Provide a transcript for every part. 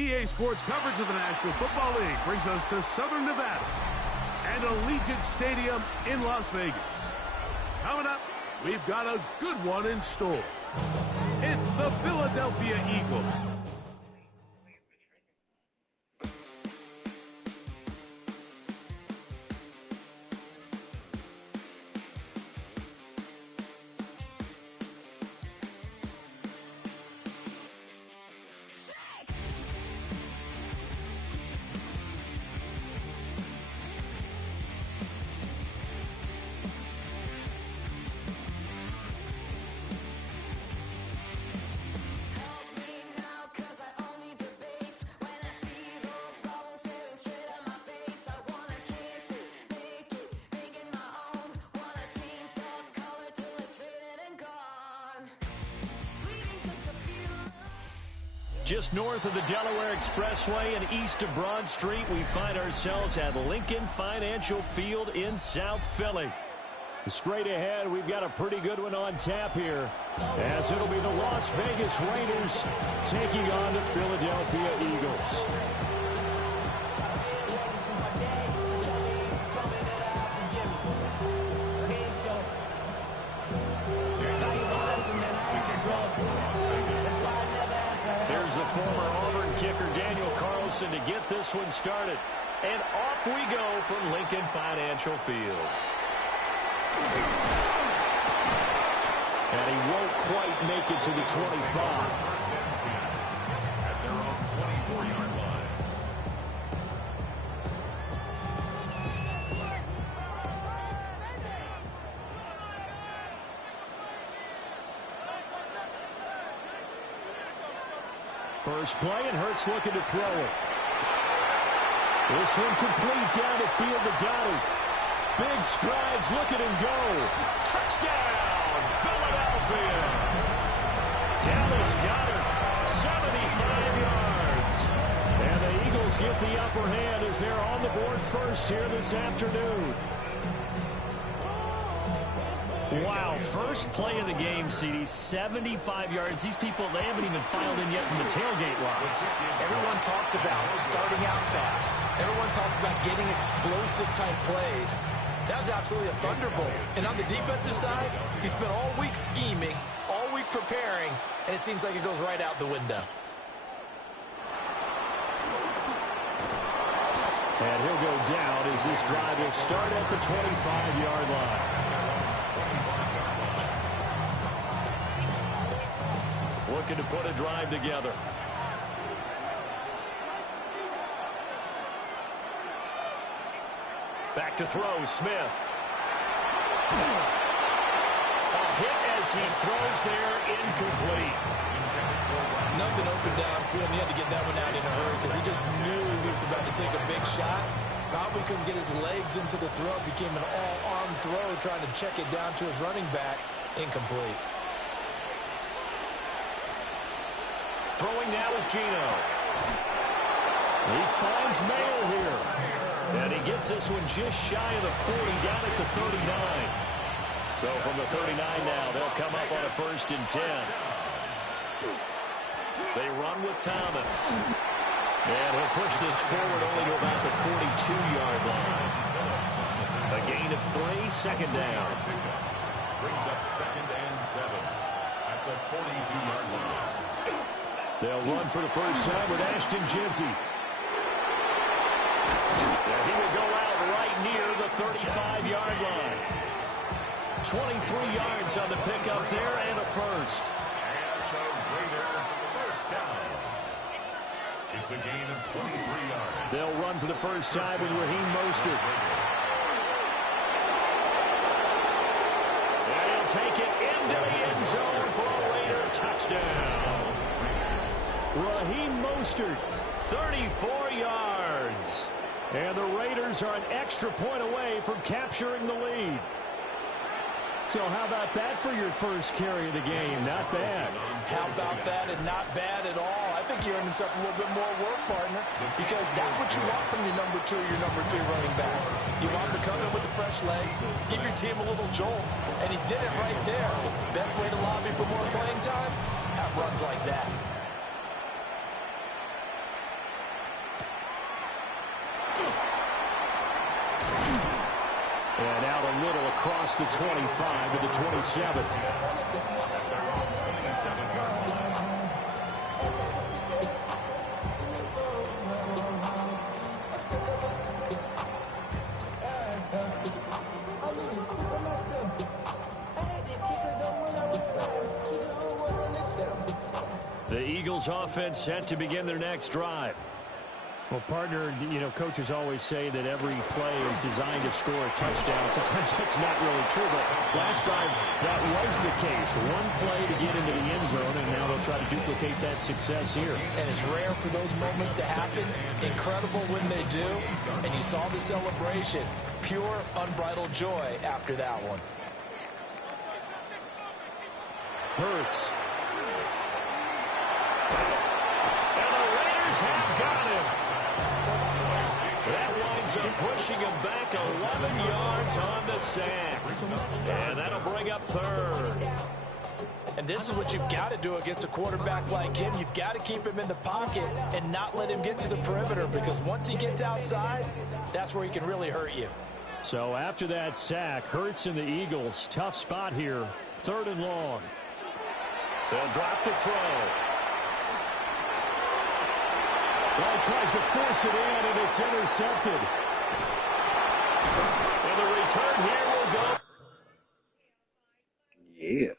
EA Sports coverage of the National Football League brings us to Southern Nevada and Allegiant Stadium in Las Vegas. Coming up, we've got a good one in store. It's the Philadelphia Eagles. Just north of the Delaware Expressway and east of Broad Street, we find ourselves at Lincoln Financial Field in South Philly. Straight ahead, we've got a pretty good one on tap here, as it'll be the Las Vegas Raiders taking on the Philadelphia Eagles. There's the former Auburn kicker, Daniel Carlson, to get this one started. And off we go from Lincoln Financial Field. And he won't quite make it to the 25. At their own 24-yard line. First play, and Hurts looking to throw it. This one complete down the field to Goddard. Big strides, look at him go. Touchdown, Philadelphia. Dallas Goedert, 75 yards. And the Eagles get the upper hand as they're on the board first here this afternoon. Wow, first play of the game, CD, 75 yards. These people, they haven't even filed in yet from the tailgate lines. Everyone talks about starting out fast. Everyone talks about getting explosive-type plays. That was absolutely a thunderbolt. And on the defensive side, he spent all week scheming, all week preparing, and it seems like it goes right out the window. And he'll go down as this drive will start at the 25-yard line. Looking to put a drive together. Back to throw, Smith. A hit as he throws there, incomplete. Nothing open downfield, and he had to get that one out in a hurry because he just knew he was about to take a big shot. Probably couldn't get his legs into the throw. It became an all-arm throw, trying to check it down to his running back. Incomplete. Throwing now is Gino. He finds Mayo here. And he gets this one just shy of the 40, down at the 39. So from the 39 now, they'll come up on a 1st and 10. They run with Thomas. And he'll push this forward only to about the 42-yard line. A gain of 3, 2nd down. Brings up 2nd and 7 at the 42-yard line. They'll run for the first time with Ashton Jeanty. And he will go out right near the 35-yard line. 23 yards on the pickup there and a first. And the Raider first down. It's a gain of 23 yards. They'll run for the first time with Raheem Mostert. And he'll take it into the end zone for a Raider touchdown. Raheem Mostert, 34 yards. And the Raiders are an extra point away from capturing the lead. So how about that for your first carry of the game? Not bad. How about that, and not bad at all. I think you earned himself a little bit more work, partner, because that's what you want from your number 2, your number 3 running backs. You want him to come in with the fresh legs, give your team a little jolt, and he did it right there. Best way to lobby for more playing time? Have runs like that. And out a little across the 25 to the 27. The Eagles offense set to begin their next drive. Well, partner, coaches always say that every play is designed to score a touchdown. Sometimes that's not really true, but last drive that was the case. One play to get into the end zone, and now they'll try to duplicate that success here. And it's rare for those moments to happen. Incredible when they do. And you saw the celebration. Pure, unbridled joy after that one. Hurts. And the Raiders have got him. That winds up pushing him back 11 yards on the sack. And that'll bring up third. And this is what you've got to do against a quarterback like him. You've got to keep him in the pocket and not let him get to the perimeter, because once he gets outside, that's where he can really hurt you. So after that sack, Hurts and the Eagles, tough spot here, 3rd and long. They'll drop to throw. Well, he tries to force it in, and it's intercepted. And the return here will go. Yeah.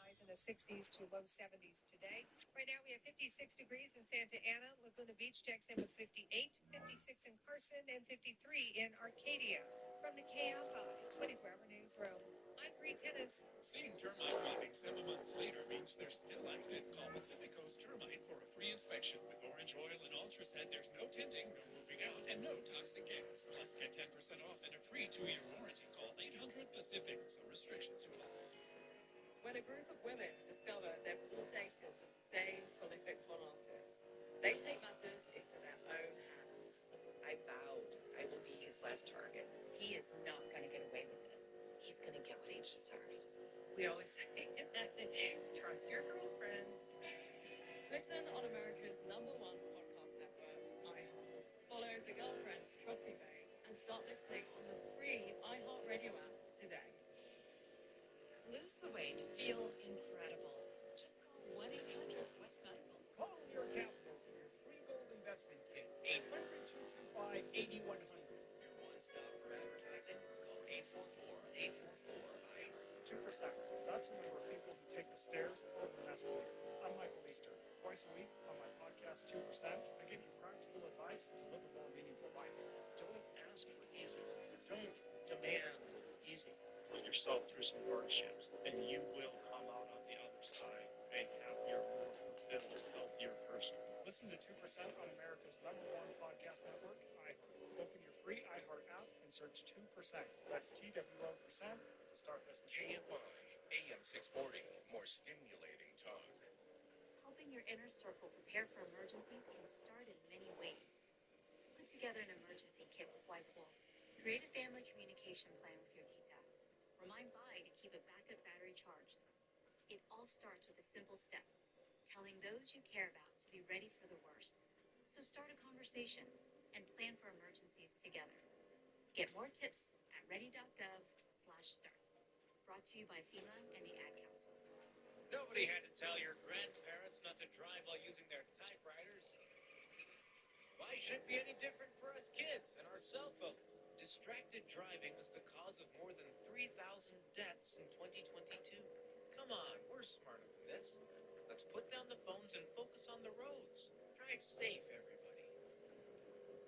Highs in the 60s to low 70s today. Right now we have 56 degrees in Santa Ana. Laguna Beach checks in with 58, 56 in Carson, and 53 in Arcadia. From the KFI 24-hour newsroom, I'm Bree Tennis. Seeing termite dropping 7 months later means they're still active. Call Pacific Coast Termite for a free inspection. With Orange Oil and Ultraset, there's no tinting, no moving out, and no toxic gas. Plus, get 10% off and a free 2-year warranty. Call 800-PACIFIC. Some restrictions apply. When a group of women discover they've all dated the same prolific con artist, they take matters into their own hands. I vowed I will be his last target. He is not going to get away with this. He's going to get what he deserves. We always say, trust your girlfriends. Listen on America's #1 podcast network, iHeart. Follow the Girlfriends Trust Me Babe and start listening on the free iHeartRadio app today. Lose the weight, feel incredible. Just call 1-800-WEST Medical. Call your capital for your free gold investment kit. 800-225-8100. Your one-stop for advertising? Call 844-844-IHEART. 2%. That's the number of people who take the stairs or the escalator. I'm Michael Easter. Twice a week on my podcast 2%, I give you practical advice to live a more meaningful life. Don't ask for easy. Don't demand easy. Put yourself through some hardships, and you will come out on the other side a happier, more fulfilled, healthier person. Listen to 2% on America's #1 podcast network, iHeart. Open your free iHeart app and search 2%. That's TWO% to start listening. KFI, AM 640, more stimulating talk. Helping your inner circle prepare for emergencies can start in many ways. Put together an emergency kit with Whitewall. Create a family communication plan with your TTAP. Remind Bai to keep a backup battery charged. It all starts with a simple step, telling those you care about to be ready for the worst. So start a conversation and plan for emergencies together. Get more tips at ready.gov/start. Brought to you by FEMA and the Ad Council. Nobody had to tell your grandparents not to drive while using their typewriters. Why should it be any different for us kids and our cell phones? Distracted driving was the cause of more than 3,000 deaths in 2022. Come on, we're smarter than this. Let's put down the phones and focus on the roads. Drive safe, everybody.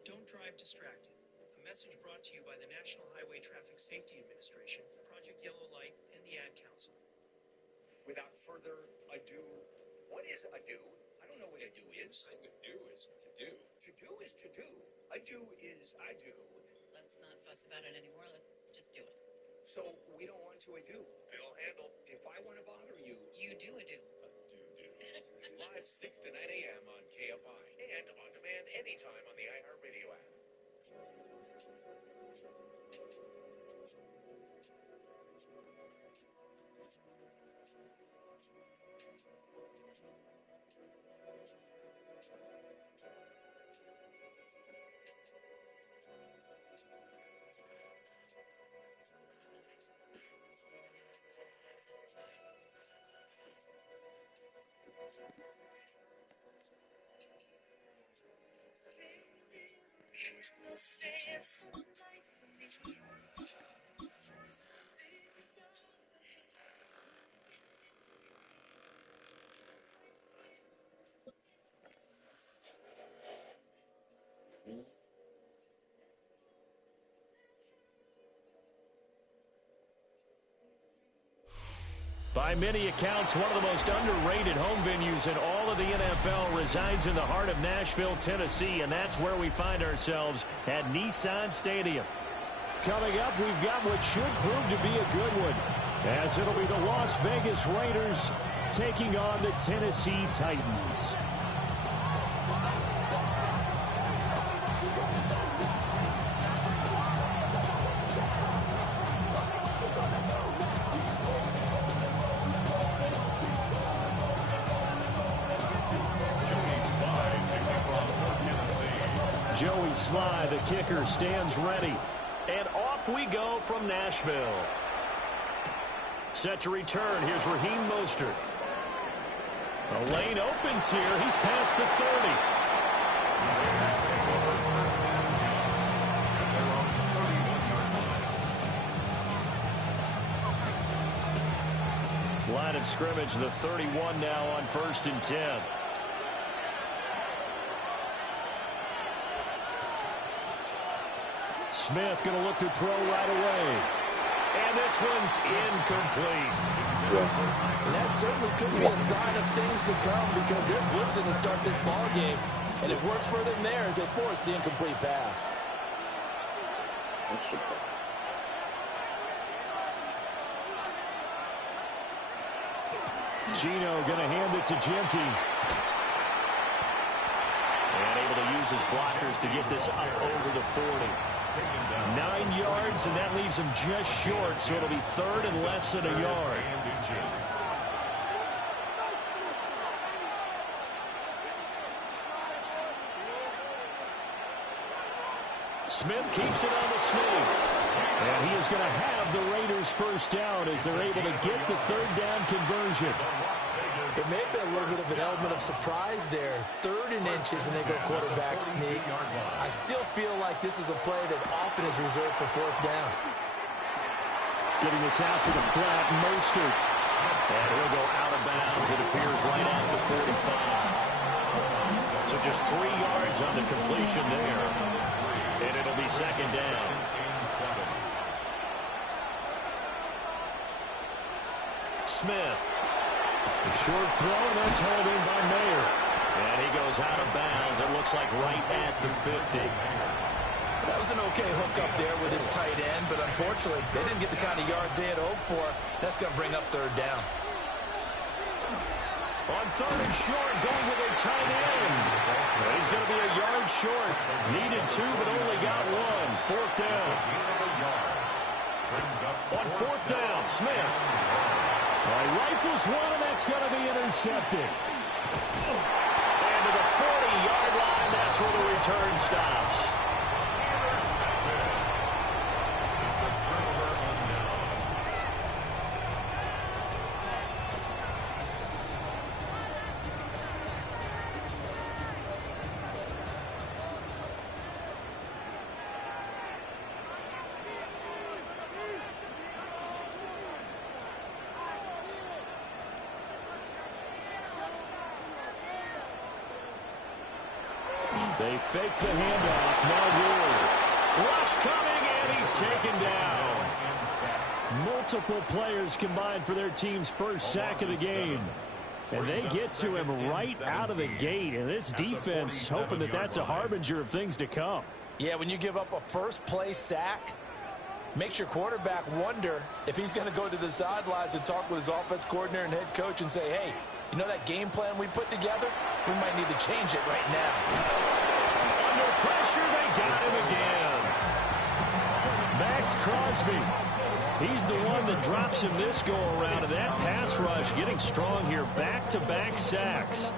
Don't drive distracted. A message brought to you by the National Highway Traffic Safety Administration, Project Yellow Light, and the Ad Council. Without further ado, what is ado? I don't know what ado is. I think ado is to do. To do is to do. Ado is I do. Let's not fuss about it anymore. Let's just do it. So we don't want to ado. It'll handle. If I want to bother you, you do ado. Live 6 to 9 a.m. on KFI. And on demand anytime on the iHeartRadio app. By many accounts, one of the most underrated home venues in all of the NFL resides in the heart of Nashville, Tennessee, and that's where we find ourselves at Nissan Stadium. Coming up, we've got what should prove to be a good one, as it'll be the Las Vegas Raiders taking on the Tennessee Titans. Joey Sly, the kicker, stands ready. And off we go from Nashville. Set to return. Here's Raheem Mostert. The lane opens here. He's past the 30. Line of scrimmage, the 31 now on 1st and 10. Smith going to look to throw right away. And this one's incomplete. And that certainly could be a sign of things to come, because they're blitzing to start this ball game, and it works for them there as they force the incomplete pass. Gino going to hand it to Genty. And able to use his blockers to get this up over the 40. 9 yards, and that leaves him just short, so it'll be 3rd and less than a yard. Smith keeps it on the sneak. And he is going to have the Raiders first down as they're able to get the 3rd down conversion. It may have been a little bit of an element of surprise there. 3rd and inches, and they go quarterback sneak. I still feel like this is a play that often is reserved for 4th down. Getting this out to the flat, Mostert. And he'll go out of bounds, it appears, right at the 45. So just 3 yards on the completion there. And it'll be 2nd down. Smith. A short throw, and that's hauled in by Mayer. And he goes out of bounds. It looks like right at the 50. That was an okay hook up there with his tight end, but unfortunately, they didn't get the kind of yards they had hoped for. That's going to bring up 3rd down. On 3rd and short, going with a tight end. He's going to be a yard short. Needed 2, but only got 1. 4th down. On 4th down, Smith. Rifles one, and that's going to be intercepted. And to the 40-yard line, that's where the return stops. They fake the handoff. Now Ward. Rush coming, and he's taken down. Multiple players combined for their team's first sack of the game. And they get to him right out of the gate. And this defense hoping that that's a harbinger of things to come. Yeah, when you give up a first-play sack, makes your quarterback wonder if he's going to go to the sidelines and talk with his offense coordinator and head coach and say, hey, you know that game plan we put together? We might need to change it right now. Under pressure, they got him again. Max Crosby. He's the one that drops him this go-around, and that pass rush getting strong here. Back-to-back sacks.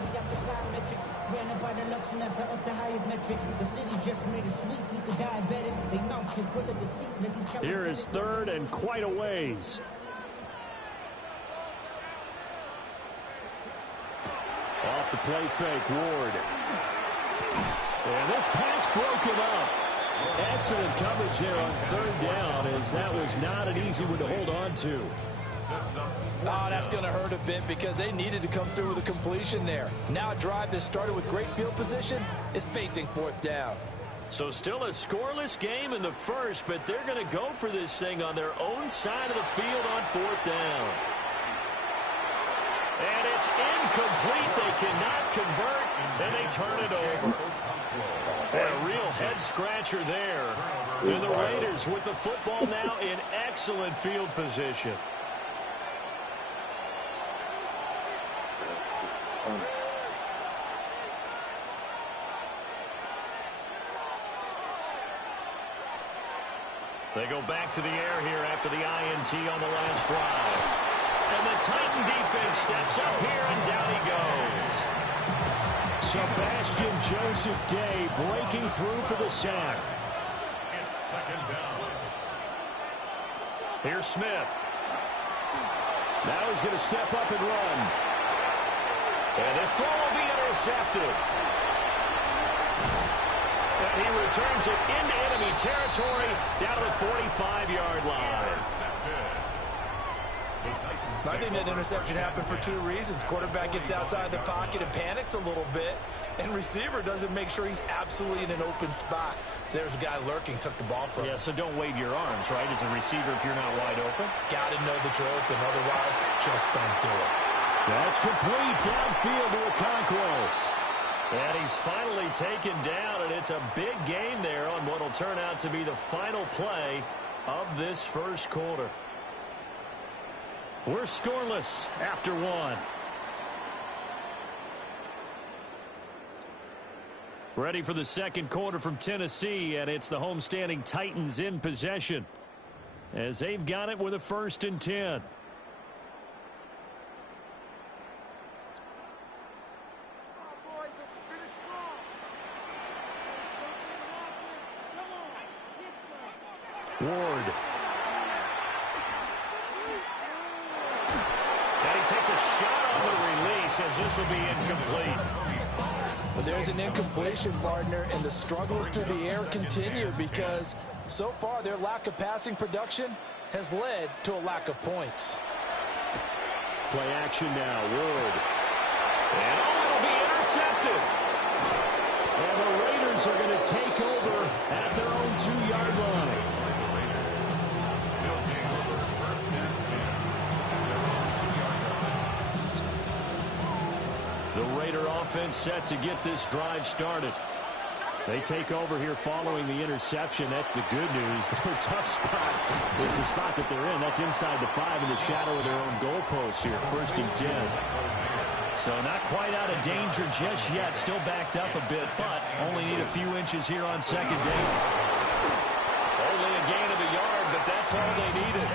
Here is 3rd and quite a ways. Off the play fake, Ward. And this pass broken up. Excellent coverage there on third down, as that was not an easy one to hold on to. Oh, that's going to hurt a bit because they needed to come through with a completion there. Now a drive that started with great field position is facing fourth down. So still a scoreless game in the first, but they're going to go for this thing on their own side of the field on fourth down. And it's incomplete. They cannot convert, and they turn it over. And a real head-scratcher there. And the Raiders with the football now in excellent field position. They go back to the air here after the INT on the last drive. And the Titan defense steps up here, and down he goes. Sebastian Joseph Day breaking through for the sack. It's second down. Here's Smith. Now he's going to step up and run. And this throw will be intercepted. And he returns it into enemy territory down to the 45-yard line. I think that interception happened for two reasons. Quarterback gets outside the pocket and panics a little bit, and receiver doesn't make sure he's absolutely in an open spot. So there's a guy lurking, took the ball from him. Yeah, so don't wave your arms, right, as a receiver if you're not wide open. Got to know that you're open, otherwise just don't do it. That's complete downfield to Okonkwo. And he's finally taken down, and it's a big gain there on what will turn out to be the final play of this first quarter. We're scoreless after one. Ready for the second quarter from Tennessee, and it's the homestanding Titans in possession as they've got it with a 1st and 10. Ward. And he takes a shot on the release as this will be incomplete. Well, there's an incompletion, partner, and the struggles through the air continue because so far their lack of passing production has led to a lack of points. Play action now, Ward. And it'll be intercepted. And the Raiders are going to take over at their own 2-yard line. The Raider offense set to get this drive started. They take over here following the interception. That's the good news. Their tough spot is the spot that they're in. That's inside the 5 in the shadow of their own goalpost here. 1st and 10. So not quite out of danger just yet. Still backed up a bit, but only need a few inches here on second down. Only a gain of a yard, but that's all they needed.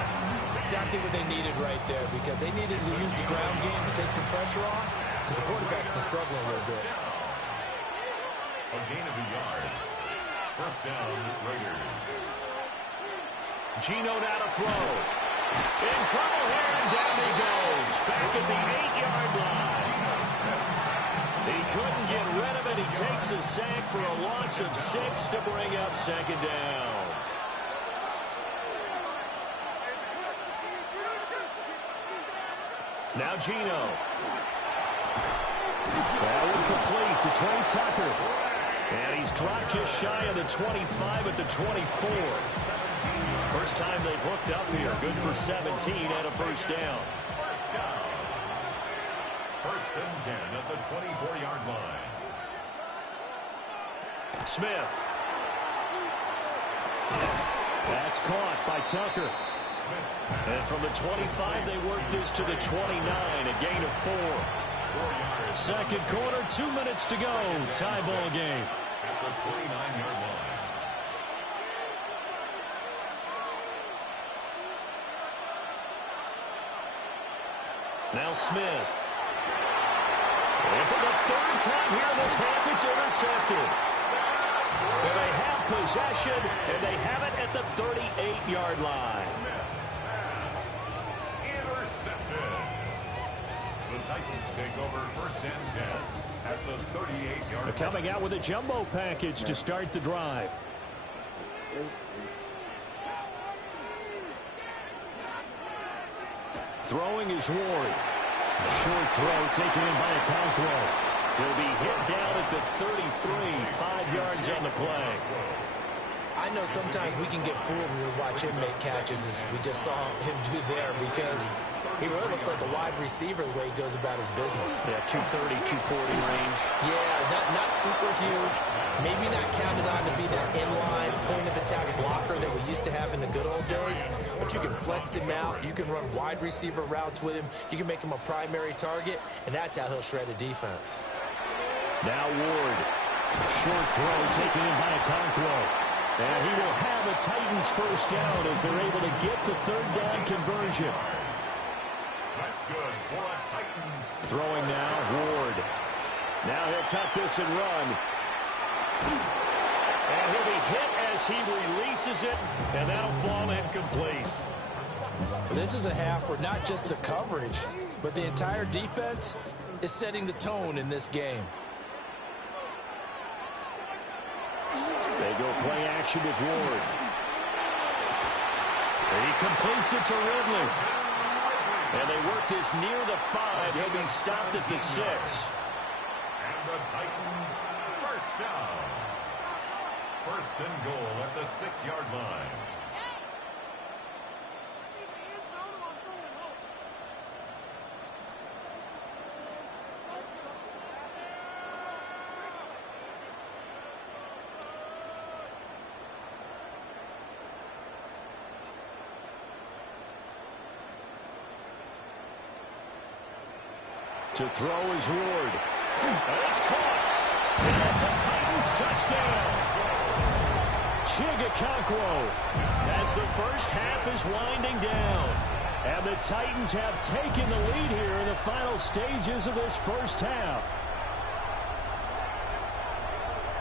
Exactly what they needed right there because they needed to use the ground game to take some pressure off because the quarterback's been struggling a little bit. A gain of a yard. 1st down, Raiders. Gino now to throw. In trouble here, and down he goes. Back at the 8-yard line. He couldn't get rid of it. He takes a sack for a loss of 6 to bring up second down. Now Gino. That one complete to Trey Tucker. And he's dropped just shy of the 25 at the 24. First time they've hooked up here. Good for 17 and a 1st down. 1st and 10 at the 24-yard line. Smith. That's caught by Tucker. And from the 25, they work this to the 29, a gain of 4. Second quarter, 2 minutes to go. Tie ball game. At the 29-yard line. Now Smith. And for the 3rd time here in this half, it's intercepted. And they have possession, and they have it at the 38-yard line. Intercepted. The Titans take over 1st and 10 at the 38-yard line. Coming out with a jumbo package to start the drive. Throwing is Ward. Short throw taken in by Okonkwo. He'll be hit down at the 33, 5 yards on the play. I know sometimes we can get fooled when we watch him make catches, as we just saw him do there, because he really looks like a wide receiver the way he goes about his business. Yeah, 230, 240 range. Yeah, not super huge. Maybe not counted on to be that inline point-of-attack blocker that we used to have in the good old days, but you can flex him out. You can run wide receiver routes with him. You can make him a primary target, and that's how he'll shred a defense. Now Ward. Short throw taken in by Okonkwo. And he will have the Titans first down as they're able to get the 3rd down conversion. That's good for a Titans. Throwing now, Ward. Now he'll tuck this and run. And he'll be hit as he releases it, and that'll fall incomplete. This is a half where not just the coverage, but the entire defense is setting the tone in this game. They go play action with Ward. He completes it to Ridley. And they work this near the 5. He'll be stopped at the 6. And the Titans first down. 1st and goal at the 6-yard line. To throw is Ward. And it's caught. And it's a Titans touchdown. Okonkwo as the first half is winding down. And the Titans have taken the lead here in the final stages of this first half.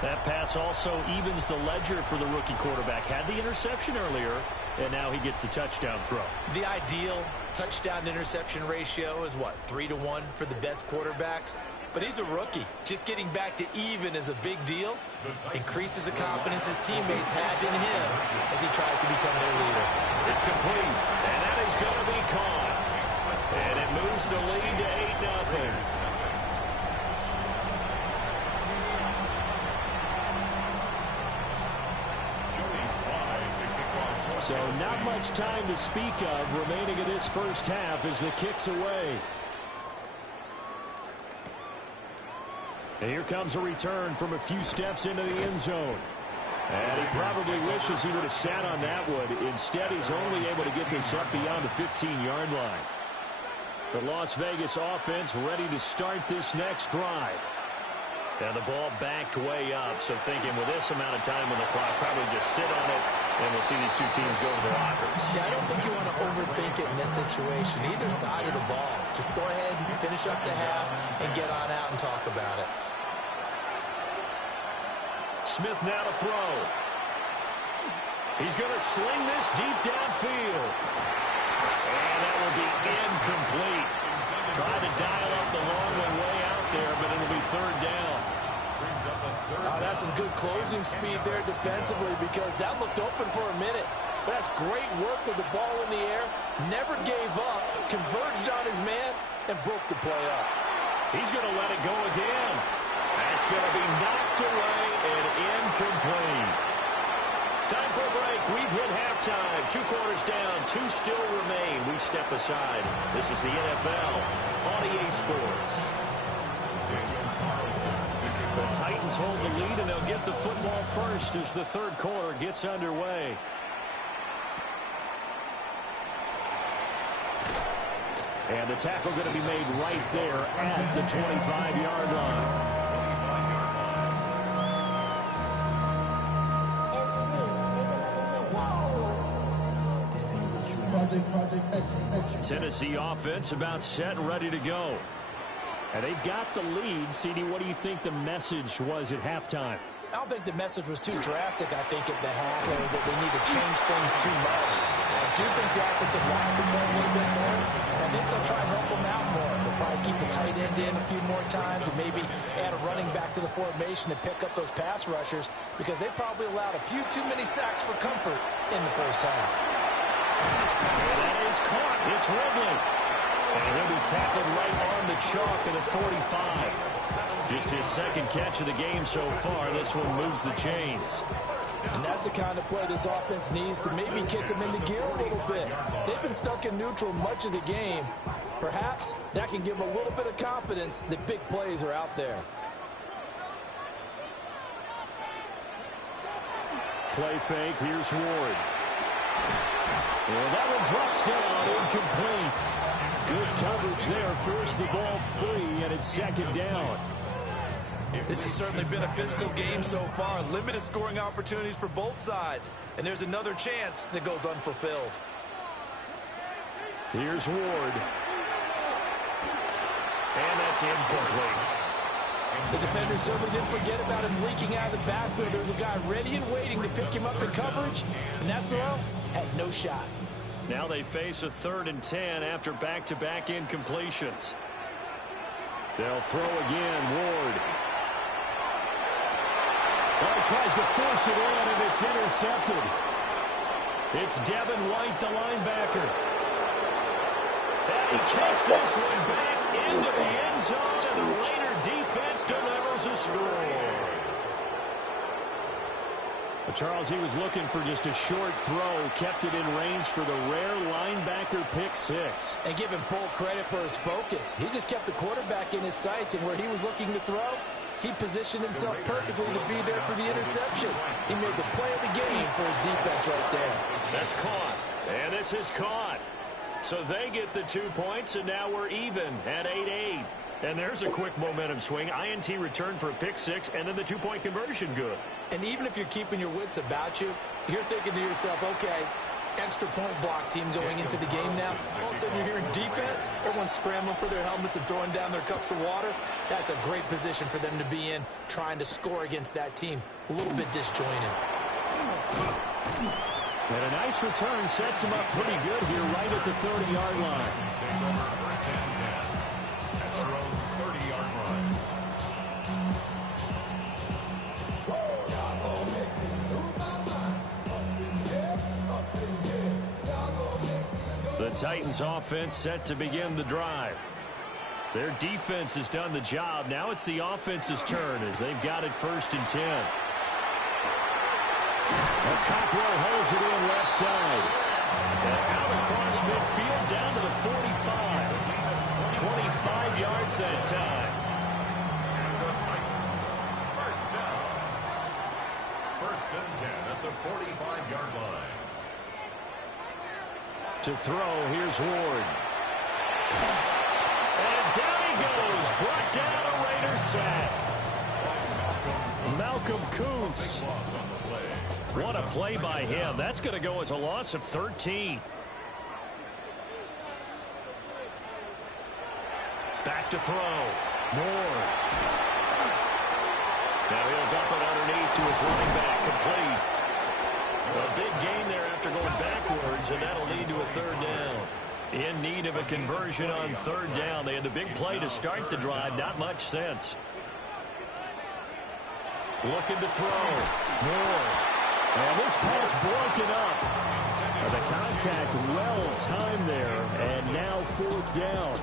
That pass also evens the ledger for the rookie quarterback. Had the interception earlier, and now he gets the touchdown throw. The ideal touchdown-interception ratio is, what, 3-to-1 for the best quarterbacks? But he's a rookie. Just getting back to even is a big deal. Increases the confidence his teammates have in him as he tries to become their leader. It's complete, and that is going to be caught. And it moves the lead to 8-0. So not much time to speak of remaining in this first half as the kick's away. And here comes a return from a few steps into the end zone. And he probably wishes he would have sat on that one. Instead, he's only able to get this up beyond the 15-yard line. The Las Vegas offense ready to start this next drive. And the ball backed way up, so thinking with this amount of time on the clock, probably just sit on it, and we'll see these two teams go to the lockers. Yeah, I don't think you want to overthink it in this situation. Either side of the ball. Just go ahead and finish up the half and get on out and talk about it. Smith now to throw. He's going to sling this deep downfield. And that will be incomplete. Tried to dial up the long one way out there, but it'll be 3rd down. That's some good closing speed there defensively, because that looked open for a minute. But that's great work with the ball in the air. Never gave up, converged on his man, and broke the play up. He's going to let it go again. That's going to be knocked away and incomplete. Time for a break. We've hit halftime. 2 quarters down, 2 still remain. We step aside. This is the NFL on EA Sports. The Titans hold the lead, and they'll get the football first as the 3rd quarter gets underway. And the tackle going to be made right there at the 25-yard line. Tennessee offense about set and ready to go. And they've got the lead. CD, what do you think the message was at halftime? I don't think the message was too drastic, I think, at the half, or that they need to change things too much. I do think the offensive line could play a little bit better. I think they'll try and help them out more. They'll probably keep the tight end in a few more times and maybe add a running back to the formation to pick up those pass rushers, because they probably allowed a few too many sacks for comfort in the first half. And that is caught. It's Ridley. And he'll be tackled right on the chalk at the 45. Just his second catch of the game so far. This one moves the chains. And that's the kind of play this offense needs to maybe kick them into gear a little bit. They've been stuck in neutral much of the game. Perhaps that can give them a little bit of confidence that big plays are out there. Play fake. Here's Ward. And that one drops down, incomplete. Good coverage there. First the ball free, and it's second down. This has certainly been a physical game so far. Limited scoring opportunities for both sides. And there's another chance that goes unfulfilled. Here's Ward. And that's incomplete. The defender certainly didn't forget about him leaking out of the backfield. There was a guy ready and waiting to pick him up in coverage. And that throw had no shot. Now they face a 3rd and 10 after back-to-back incompletions. They'll throw again. Ward. Oh, tries to force it in, and it's intercepted. It's Devin White, the linebacker. And he takes this one back into the end zone, and the Raider defense delivers a score. Charles, he was looking for just a short throw, kept it in range for the rare linebacker pick six. And give him full credit for his focus. He just kept the quarterback in his sights, and where he was looking to throw, he positioned himself perfectly to be there for the interception. He made the play of the game for his defense right there. That's caught. And this is caught. So they get the 2 points, and now we're even at 8-8. And there's a quick momentum swing. INT return for a pick six, and then the 2-point conversion good. And even if you're keeping your wits about you, you're thinking to yourself, okay, extra point block team going into the game now. All of a sudden you're hearing defense. Everyone's scrambling for their helmets and throwing down their cups of water. That's a great position for them to be in, trying to score against that team. A little bit disjointed. And a nice return sets him up pretty good here right at the 30-yard line. The Titans offense set to begin the drive. Their defense has done the job. Now it's the offense's turn as they've got it 1st and 10. Cockrell holds it in left side. And out across midfield down to the 45. 25 yards that time. And the Titans, first down. 1st and 10 at the 45-yard line. To throw, here's Ward. And down he goes. Brought down a Raider sack. Malcolm Kuntz. What a play by him. That's going to go as a loss of 13. Back to throw. Moore. Now he'll dump it underneath to his running back. Complete. A big gain there after going backwards, and that'll lead to a 3rd down. In need of a conversion on 3rd down. They had the big play to start the drive. Not much sense. Looking to throw. Moore. And this pass broken up. The contact well-timed there, and now 4th down.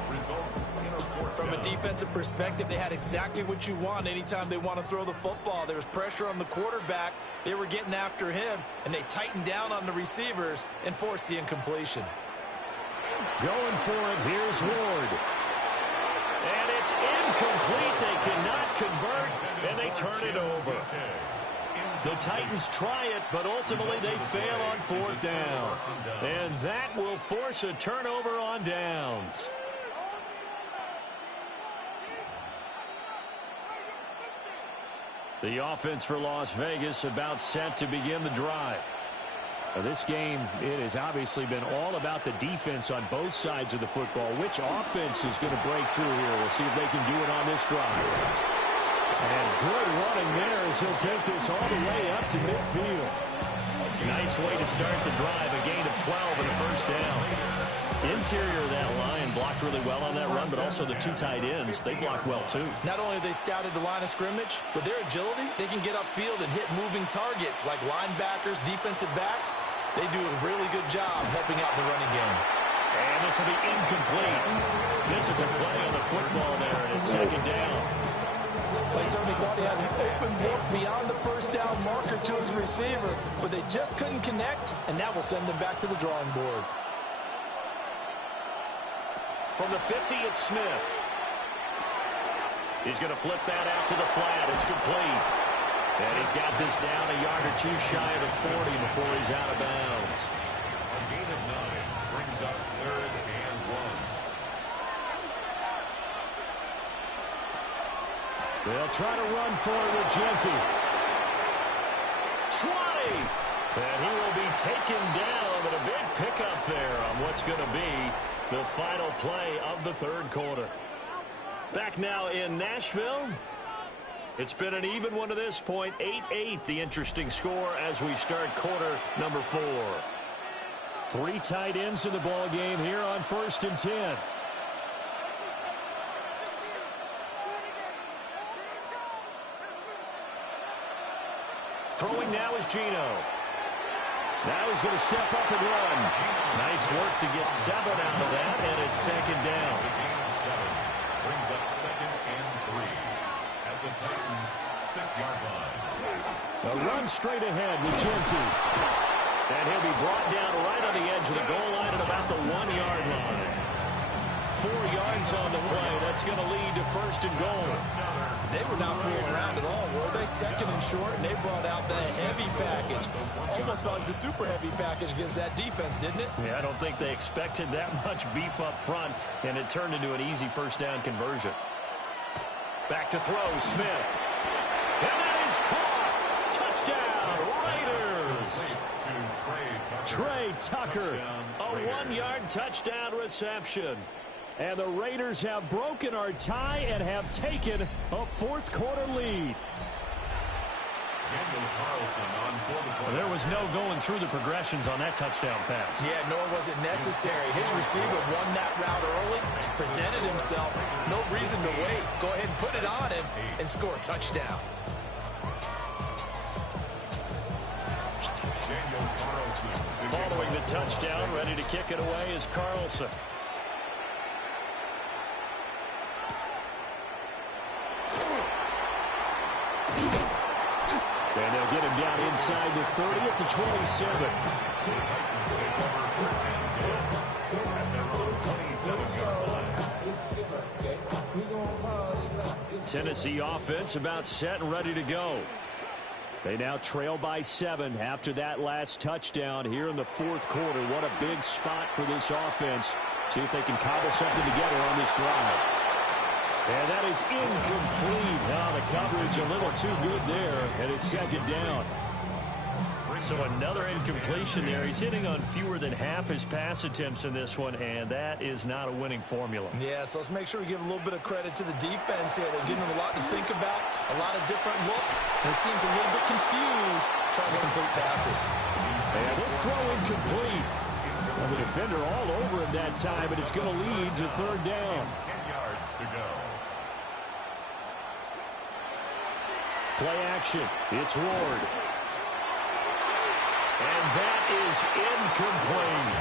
From a defensive perspective, they had exactly what you want anytime they want to throw the football. There was pressure on the quarterback. They were getting after him, and they tightened down on the receivers and forced the incompletion. Going for it, here's Ward. And it's incomplete. They cannot convert, and they turn it over. The Titans try it, but ultimately they fail on 4th down. And that will force a turnover on downs. The offense for Las Vegas about set to begin the drive. Now this game, it has obviously been all about the defense on both sides of the football. Which offense is going to break through here? We'll see if they can do it on this drive. And good running there as he'll take this all the way up to midfield. Nice way to start the drive. A gain of 12 and a first down. Interior of that line blocked really well on that run, but also the two tight ends, they blocked well too. Not only have they scouted the line of scrimmage, with their agility, they can get upfield and hit moving targets like linebackers, defensive backs. They do a really good job helping out the running game. And this will be incomplete. Physical play on the football there, and it's second down. Well, he certainly thought he had an open look beyond the first down marker to his receiver, but they just couldn't connect, and that will send them back to the drawing board. From the 50, it's Smith. He's going to flip that out to the flat. It's complete. And he's got this down a yard or two shy of the 40 before he's out of bounds. A gain of 9 brings up 3rd and 1. They'll try to run for it with Genty. 20! And he will be taken down, but a big pickup there on what's going to be the final play of the third quarter. Back now in Nashville. It's been an even one to this point. 8-8, the interesting score as we start quarter number 4. 3 tight ends in the ball game here on 1st and 10. Throwing now is Gino. Now he's going to step up and run. Nice work to get 7 out of that, and it's second down. Brings up 2nd and 3 at the Titans' 6-yard line. A run straight ahead with Genty. And he'll be brought down right on the edge of the goal line at about the 1-yard line. 4 yards on the play. That's going to lead to 1st and goal. They were not fooling around at all, were they? 2nd and short, and they brought out the heavy package. Almost felt like the super heavy package against that defense, didn't it? Yeah, I don't think they expected that much beef up front, and it turned into an easy first down conversion. Back to throw, Smith. And that is caught. Touchdown, Raiders. Trey Tucker, a 1-yard touchdown reception. And the Raiders have broken our tie and have taken a 4th quarter lead. There was no going through the progressions on that touchdown pass. Yeah, nor was it necessary. His receiver won that route early, presented himself. No reason to wait. Go ahead and put it on him and score a touchdown. Following the touchdown, ready to kick it away is Carlson. And they'll get him down inside the 30 at the 27. Tennessee offense about set and ready to go. They now trail by 7 after that last touchdown here in the 4th quarter. What a big spot for this offense. See if they can cobble something together on this drive. And that is incomplete. Now the coverage a little too good there, and it's second down. So another incompletion there. He's hitting on fewer than half his pass attempts in this one, and that is not a winning formula. Yeah, so let's make sure we give a little bit of credit to the defense here. They've given him a lot to think about, a lot of different looks, and it seems a little bit confused trying to complete passes. And this throw incomplete. Well, the defender all over him that time, but it's going to lead to 3rd down. 10 yards to go. Play action. It's Ward. And that is incomplete.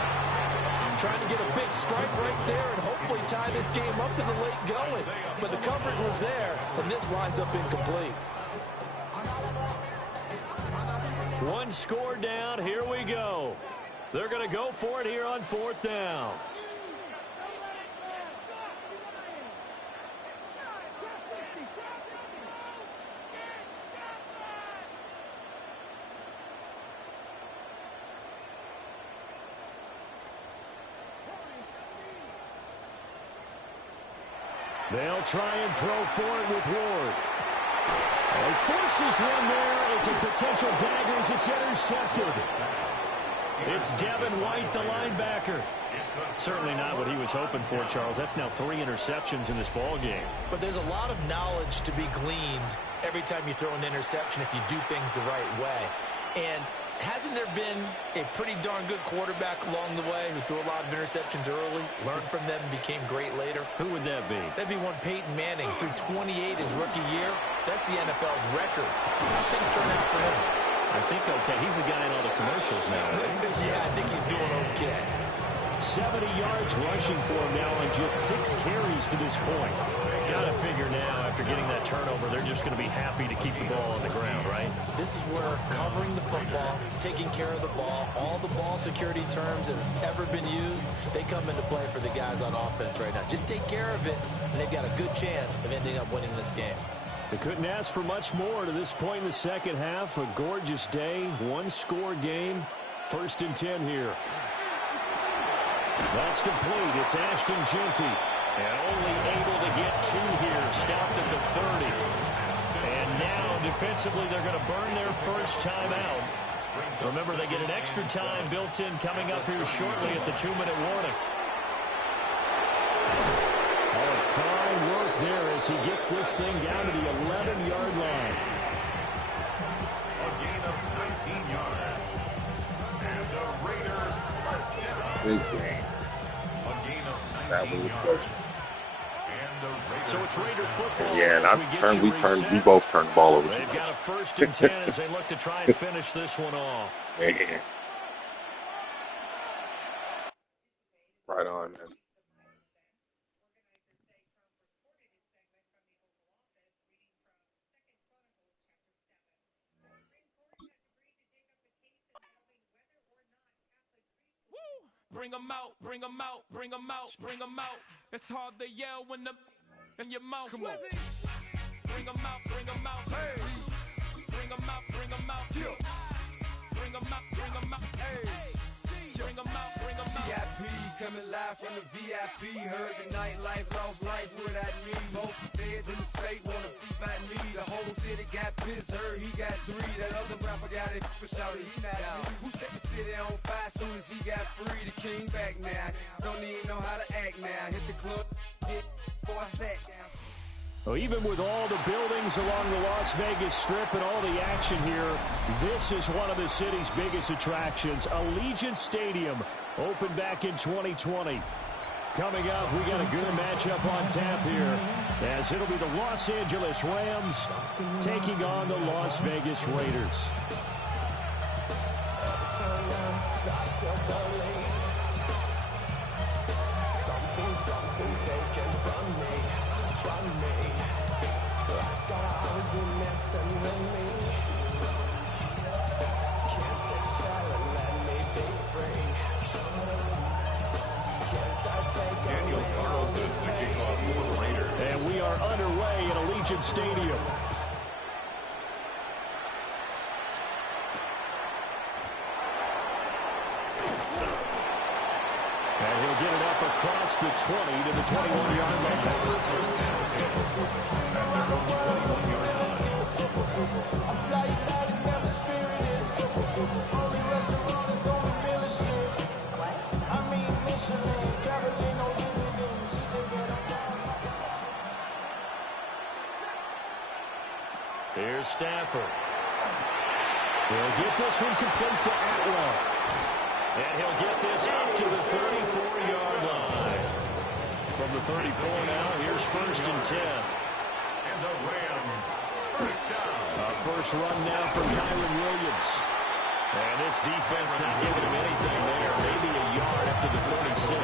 Trying to get a big strike right there and hopefully tie this game up in the late going. But the coverage was there, and this winds up incomplete. 1 score down. Here we go. They're going to go for it here on 4th down. They'll try and throw for it with Ward. He forces one there. It's a potential dagger as it's intercepted. It's Devin White, the linebacker. Certainly not what he was hoping for, Charles. That's now 3 interceptions in this ball game. But there's a lot of knowledge to be gleaned every time you throw an interception if you do things the right way. And hasn't there been a pretty darn good quarterback along the way who threw a lot of interceptions early, learned from them, and became great later? Who would that be? That'd be one Peyton Manning. Threw 28 his rookie year. That's the NFL record. How things turn out for him? I think okay. He's the guy in all the commercials now. Yeah, I think he's doing okay. 70 yards rushing for him now on just 6 carries to this point. Got to figure now, after getting that turnover, they're just going to be happy to keep the ball on the ground, right? This is where covering the football, taking care of the ball, all the ball security terms that have ever been used, they come into play for the guys on offense right now. Just take care of it, and they've got a good chance of ending up winning this game. They couldn't ask for much more to this point in the second half. A gorgeous day, 1-score game. 1st and 10 here. That's complete. It's Ashton Jeanty. And only able to get 2 here. Stopped at the 30. And now, defensively, they're going to burn their first time out. Remember, they get an extra time built in coming up here shortly at the 2-minute warning. Oh, fine work there as he gets this thing down to the 11-yard line. A gain of 19 yards. And a Raider first down. Big game. That was close. So it's Raider football. Yeah, and we both turned the ball over. They've got a 1st and 10 as they look to try and finish this one off. Man. Right on, man. Bring them out, bring them out, bring them out, bring them out. It's hard to yell when the in your mouth. Come on. Bring them out, bring them out. Hey. Bring them out, bring them out. Bring them out, bring them out. Hey. Bring them out, bring them out. VIP coming live from the VIP. Heard the nightlife, lost life without me. Most feds in the state wanna see by me. The whole city got pissed, heard he got 3. That other rapper got it, but shouted he not me. Who set the city on fire soon as he got free? The king back now. Don't even know how to act now. Hit the club, hit, before I sat down. Well, even with all the buildings along the Las Vegas Strip and all the action here, this is one of the city's biggest attractions. Allegiant Stadium opened back in 2020. Coming up, we got a good matchup on tap here, as it'll be the Los Angeles Rams taking on the Las Vegas Raiders. Something taken from me. Life's gotta always be messing with me. Can't take shelter, let me be free. Can't I take Daniel Carlson kicking off for the Raiders. And we are underway at Allegiant Stadium. And he'll get it up across the 20 to the 21-yard line. Here's Stafford. He'll get this one complete to Atwell. And he'll get this up to the 34-yard line. From the 34 now, here's 1st and 10. And the Rams first down. First run now for Kyron Williams. And this defense not giving him anything there. Maybe a yard up to the 36.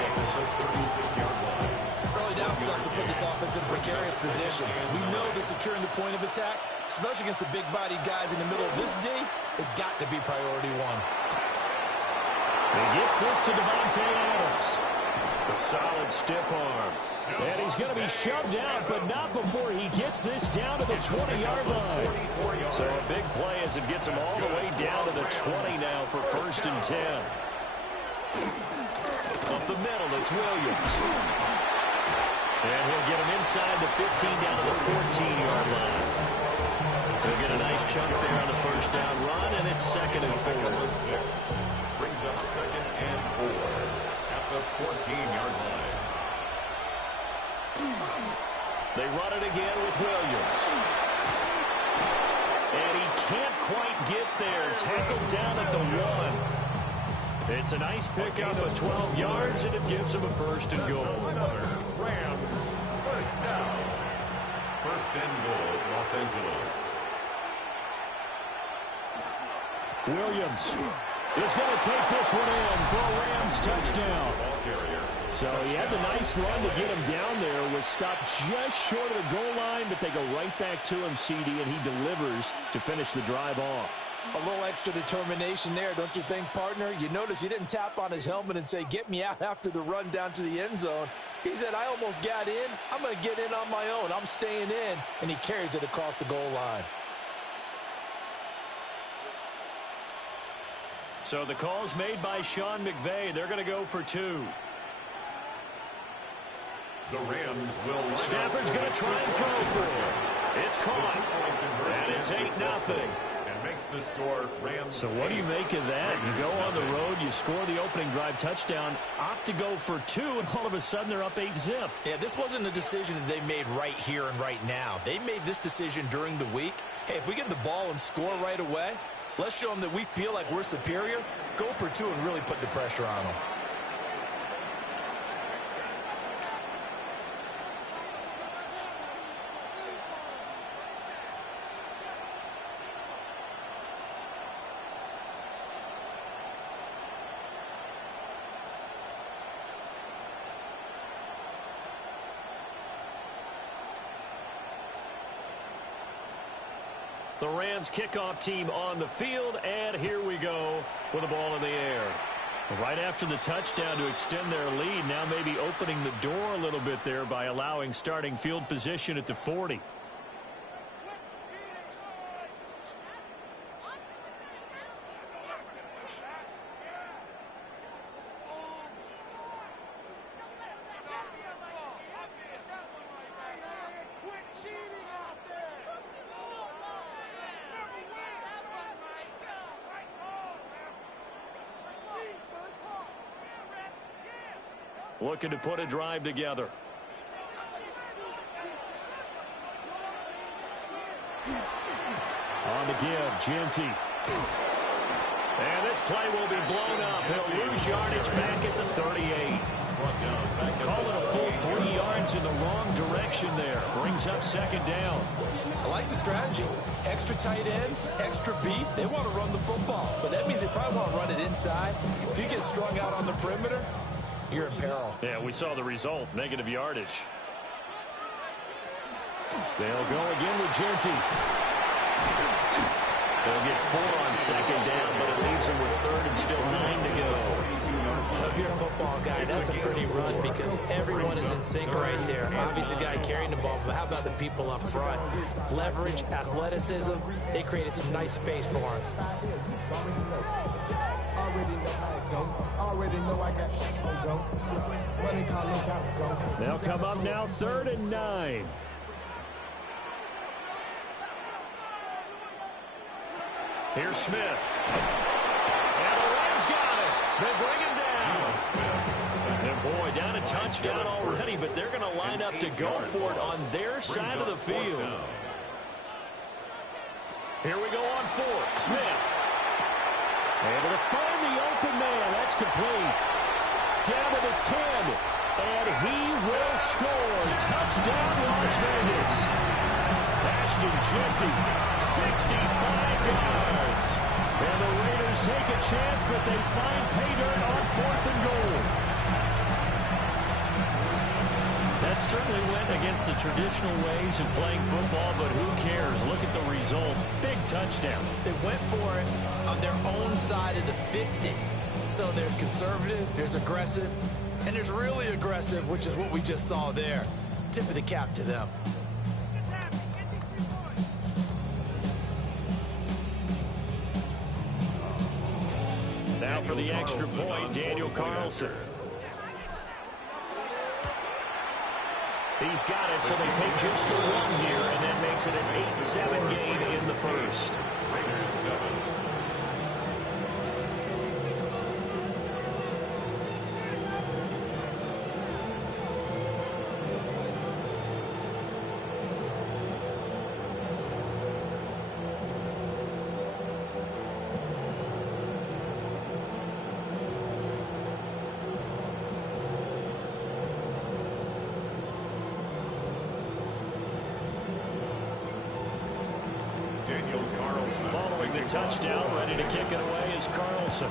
36-yard line. Early down stuff to put this offense in a precarious position. We know that securing the point of attack, especially against the big-bodied guys in the middle of this D, has got to be priority 1. He gets this to Devontae Adams. A solid stiff arm. And he's going to be shoved out, but not before he gets this down to the 20-yard line. So a big play as it gets him all the way down to the 20 now for 1st and 10. Up the middle, it's Williams. And he'll get him inside the 15 down to the 14-yard line. They'll get a nice chunk there on the first down run, and it's 2nd and 4. Brings up 2nd and 4 at the 14-yard line. They run it again with Williams. And he can't quite get there. Tackled down at the 1. It's a nice pickup of 12 yards, and it gives him a 1st and goal. Rams, first down. 1st and goal, Los Angeles. Williams is going to take this one in for a Rams touchdown. So he had the nice run to get him down there, was stopped just short of the goal line, but they go right back to him, CD, and he delivers to finish the drive off. A little extra determination there, don't you think, partner? You notice he didn't tap on his helmet and say, get me out after the run down to the end zone. He said, I almost got in. I'm going to get in on my own. I'm staying in. And he carries it across the goal line. So the call's made by Sean McVay. They're going to go for 2. The Rams will... Stafford's going to try and throw for it. It's caught. And it's 8-0. Makes the score Rams. So what do you make of that? You go on the road, you score the opening drive touchdown, opt to go for 2, and all of a sudden they're up 8-zip. Yeah, this wasn't a decision that they made right here and right now. They made this decision during the week. Hey, if we get the ball and score right away, let's show them that we feel like we're superior. Go for 2 and really put the pressure on them. The Rams kickoff team on the field, and here we go with the ball in the air. Right after the touchdown to extend their lead, now maybe opening the door a little bit there by allowing starting field position at the 40. Looking to put a drive together. On the give, Genty. And this play will be blown up. He'll lose yardage back at the 38. Call it a full 3 yards in the wrong direction there. Brings up 2nd down. I like the strategy. Extra tight ends, extra beef. They want to run the football, but that means they probably want to run it inside. If you get strung out on the perimeter, you're in peril. Yeah, we saw the result. Negative yardage. They'll go again with Genty. They'll get 4 on 2nd down, but it leaves them with 3rd and still 9 to go. If you're a football guy, that's a pretty run because everyone is in sync right there. Obviously, the guy carrying the ball, but how about the people up front? Leverage, athleticism, they created some nice space for him. They'll come up now 3rd and 9. Here's Smith. And the Rams got it. They bring him down. And boy, down a touchdown already, but they're going to line up to go for it on their side of the field. Here we go on 4th. Smith. Able to find the open man. That's complete. Down to the 10. And he will score. Touchdown, Las Vegas. Ashton Genty, 65 yards. And the Raiders take a chance, but they find pay dirt on 4th and goal. That certainly went against the traditional ways of playing football, but who cares? Look at the result. Big touchdown. They went for it on their own side of the 50. So there's conservative, there's aggressive, and there's really aggressive, which is what we just saw there. Tip of the cap to them. Now for the extra point, Daniel Carlson. He's got it, so they take just the one here, and that makes it an 8-7 game in the first. Raiders 7. Following the touchdown, ready to kick it away is Carlson.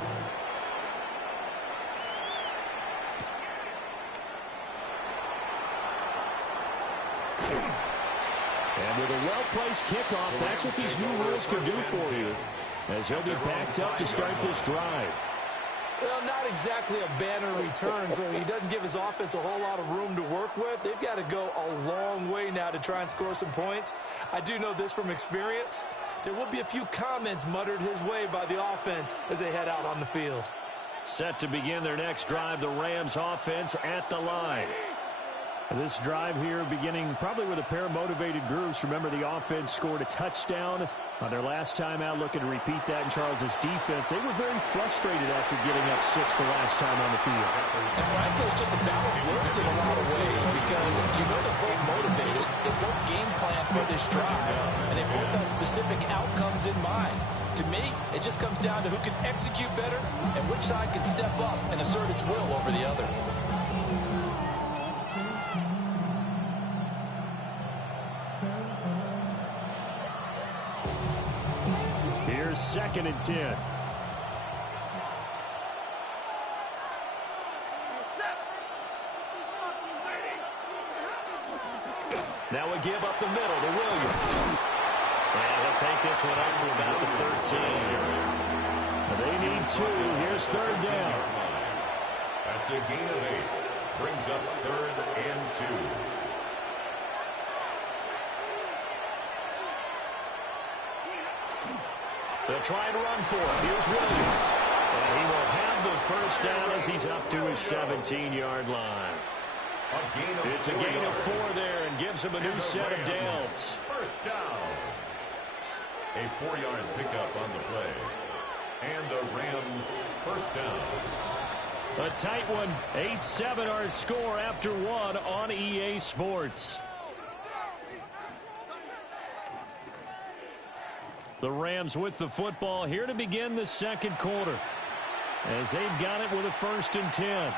And with a well-placed kickoff, that's what these new rules can do for you, as he'll be backed up to start this drive. Well, not exactly a banner return, so he doesn't give his offense a whole lot of room to work with. They've got to go a long way now to try and score some points. I do know this from experience. There will be a few comments muttered his way by the offense as they head out on the field. Set to begin their next drive, the Rams offense at the line. This drive here beginning probably with a pair of motivated groups. Remember, the offense scored a touchdown on their last time out, looking to repeat that in Charles's defense. They were very frustrated after getting up 6 the last time on the field. And frankly, it's just a battle of words in a lot of ways because you know they're both motivated. They both game plan for this drive, and they both have specific outcomes in mind. To me, it just comes down to who can execute better and which side can step up and assert its will over the other. Here's 2nd and 10. Now a give up the middle to Williams. And he'll take this one up to about the 13. They need 2. Here's 3rd down. That's a gain of 8. Brings up 3rd and 2. They'll try and run for it. Here's Williams. And he will have the first down as he's up to his 17-yard line. It's a gain of 4 there and gives him a new set of downs. First down. A 4-yard pickup on the play. And the Rams first down. A tight one. 8-7 our score after 1 on EA Sports. The Rams with the football here to begin the second quarter, as they've got it with a 1st and 10.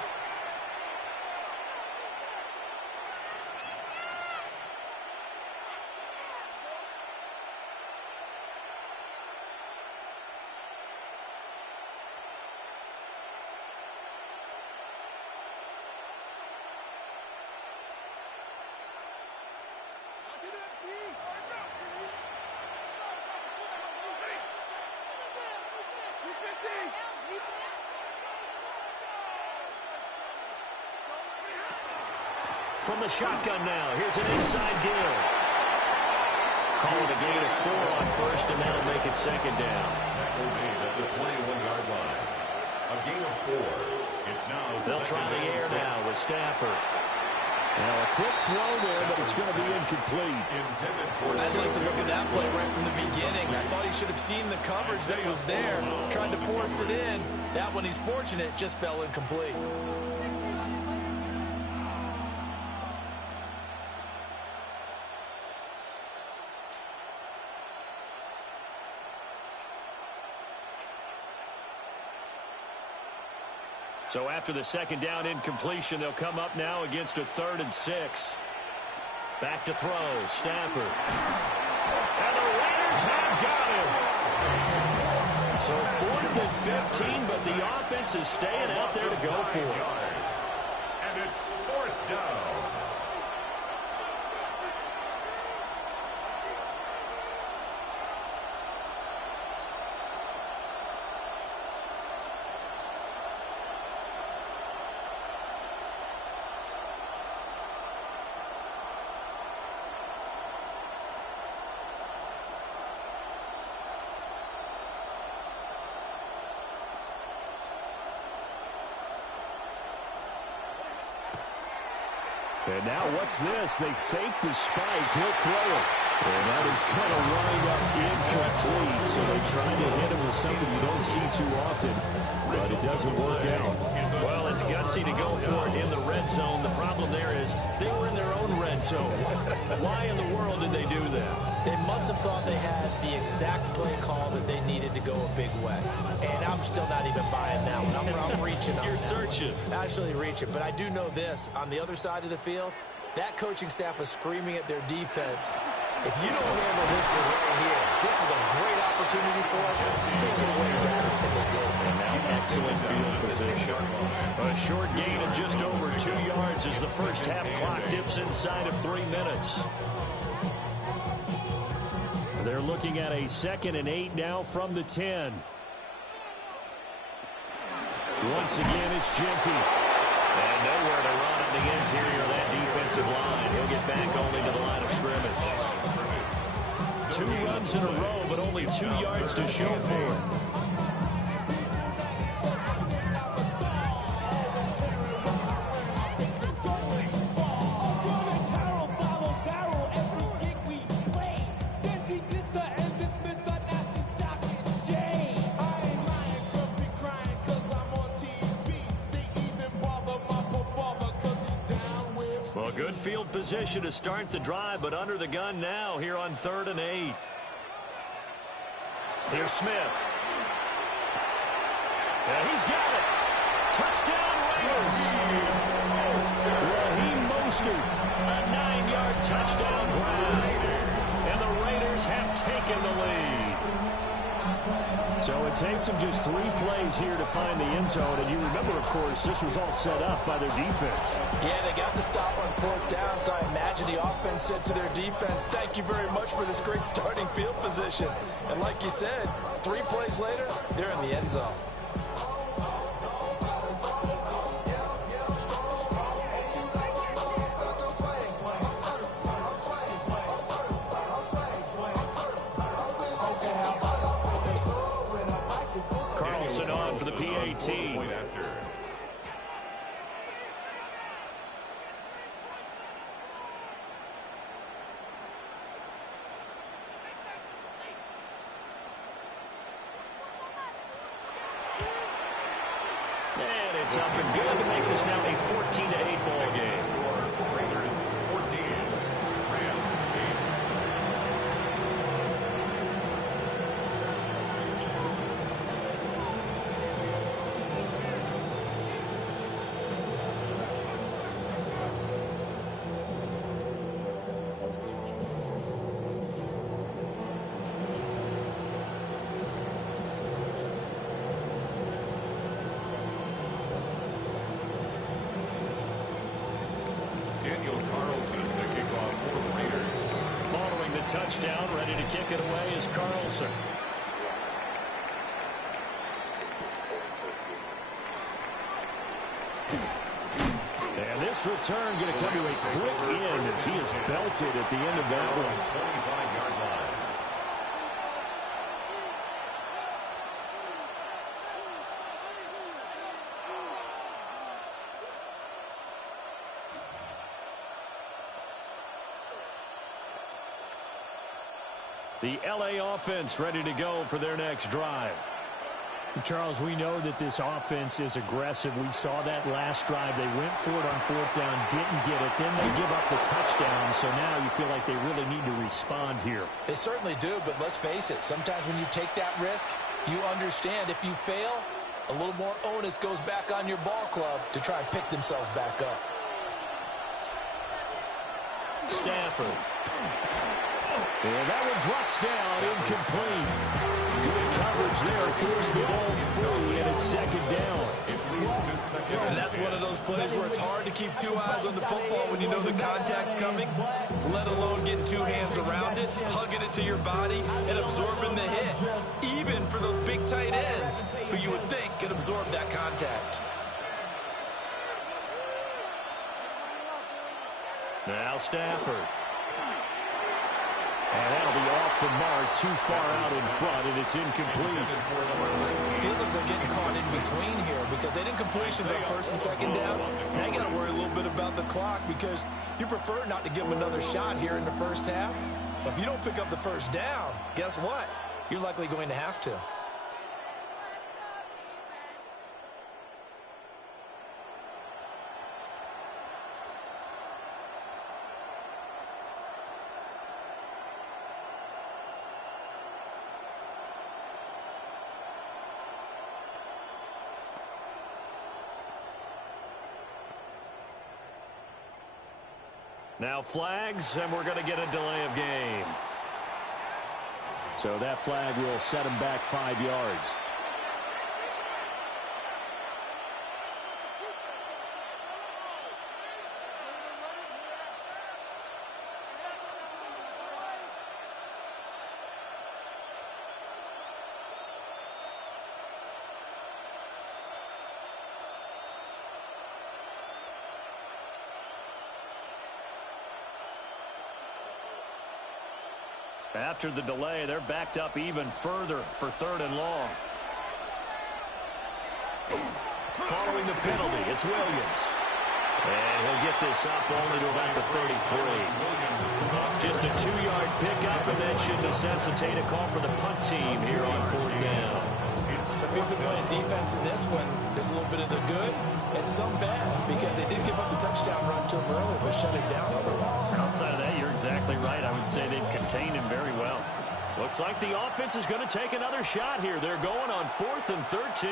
From the shotgun now, here's an inside give. Call it a gain of 4 on 1st, and that'll make it 2nd down. Tackle made at the 21-yard line. A gain of 4. It's now they'll try the air now with Stafford. Now a quick throw there, but it's going to be incomplete. I'd like to look at that play right from the beginning. I thought he should have seen the coverage that was there, tried to force it in. That one, he's fortunate, just fell incomplete. So after the 2nd down incompletion, they'll come up now against a 3rd and 6. Back to throw, Stafford. And the Raiders have got him. So 4th and 15, but the offense is staying out there to go for it. And it's 4th down. And now what's this? They fake the spike. He'll throw it. And that is going to wind up incomplete. So they tried to hit him with something you don't see too often, but it doesn't work out. Well, it's gutsy to go for it in the red zone. The problem there is they were in their own red zone. Why in the world did they do that? They must have thought they had the exact play call that they needed to go a big way. And I'm still not even buying that one. I'm reaching on You're that. searching. Actually reaching. But I do know this. On the other side of the field, that coaching staff is screaming at their defense. If you don't handle this right here, this is a great opportunity for us. Take it away, guys. And they did. And now excellent field position. A short gain of just over 2 yards as the first half clock dips inside of 3 minutes. They're looking at a 2nd and 8 now from the 10. Once again, it's Genty. And nowhere to run on the interior of that defensive line. He'll get back only to the line of scrimmage. 2 runs in a row, but only 2 yards to show for it. Well, good field position to start the drive, but under the gun now here on 3rd and 8. Here's Smith. And he's got it. Touchdown, Raiders. Raheem Mostert. A 9-yard touchdown grab. And the Raiders have taken the lead. So it takes them just 3 plays here to find the end zone. And you remember, of course, this was all set up by their defense. Yeah, they got the stop on 4th down, so I imagine the offense said to their defense, thank you very much for this great starting field position. And like you said, 3 plays later, they're in the end zone. On for the PAT. And it's up and good to make this now a 14-8 ball game. Raiders 14, Rams 8. Touchdown, ready to kick it away is Carlson. And this return going to come to a quick end as he is belted at the end of that one. 25-yard line. The L.A. offense ready to go for their next drive. Charles, we know that this offense is aggressive. We saw that last drive. They went for it on 4th down, didn't get it. Then they give up the touchdown. So now you feel like they really need to respond here. They certainly do, but let's face it. Sometimes when you take that risk, you understand if you fail, a little more onus goes back on your ball club to try and pick themselves back up. Stafford. And that one drops down, incomplete. Good coverage there, forced the ball free, and it's 2nd down. And that's one of those plays where it's hard to keep 2 eyes on the football when you know the contact's coming, let alone getting 2 hands around it, hugging it to your body, and absorbing the hit. Even for those big tight ends, who you would think could absorb that contact. Now Stafford. And that'll be off the mark, too far out in front, and it's incomplete. Feels like they're getting caught in between here because they didn't completions on first and second down. Now you got to worry a little bit about the clock because you prefer not to give them another shot here in the first half. But if you don't pick up the first down, guess what? You're likely going to have to. Now flags, and we're going to get a delay of game. So that flag will set him back 5 yards. After the delay, they're backed up even further for 3rd and long. Following the penalty, it's Williams. And he'll get this up only to about the 33. Just a 2-yard pickup, and that should necessitate a call for the punt team here on 4th down. So if you've been playing defense in this one, there's a little bit of the good and some bad because they did give up the touchdown run to him early, but shut it down otherwise. Outside of that, you're exactly right. I would say they've contained him very well. Looks like the offense is going to take another shot here. They're going on 4th and 13.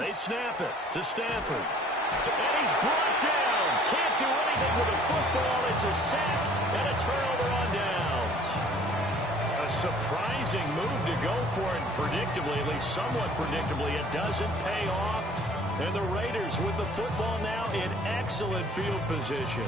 They snap it to Stanford. And he's brought down. Can't do anything with the football. It's a sack and a turnover on downs. A surprising move to go for it. Predictably, at least somewhat predictably, it doesn't pay off. And the Raiders with the football now in excellent field position.